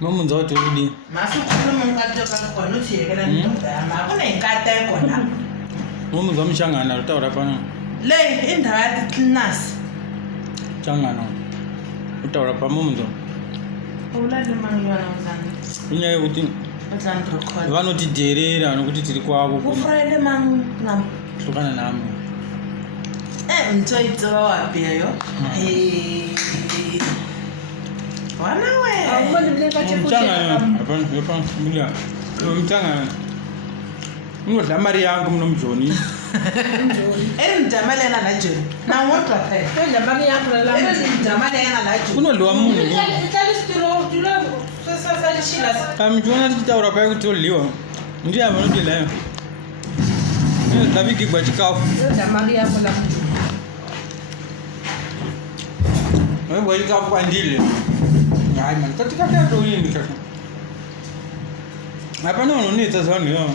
Mama nzoto udi. Masukhuluma ngikatoka khona uthi yekela indoda yami kunenkateko la. Mama nzomshangana utawura pana. Le indawo yathi Cleaners. Changana. Utawura pa mama nzo. Ulale mangiyona mzana. Unyaye ukuthi Mzana record. vanoti derera nokuti tiri kwavo Ufrele mangu nam. hlukana nami. Mtsoitsoba wapiyo. Wana we. Awubona le kathi Mchangana apana yapana mila. Mchangana. Ungodla mari yangu mnomjoni. Mjamalena la Joni. Na wodwa phela. Kwenda mali yakho la. Mjamalena la Joni. Kunodliwa munhu. Ihlala isitiro dula sasashila. Kamjona titawura pa kuti oliwa. Ndiya vanoti layo. Daviki kwa chikafu. Kwenda mali yakho la. Wewe kwa chikafu kwandile. Hayi man, katika kato yini kaka. Hapana unonita zoni yo.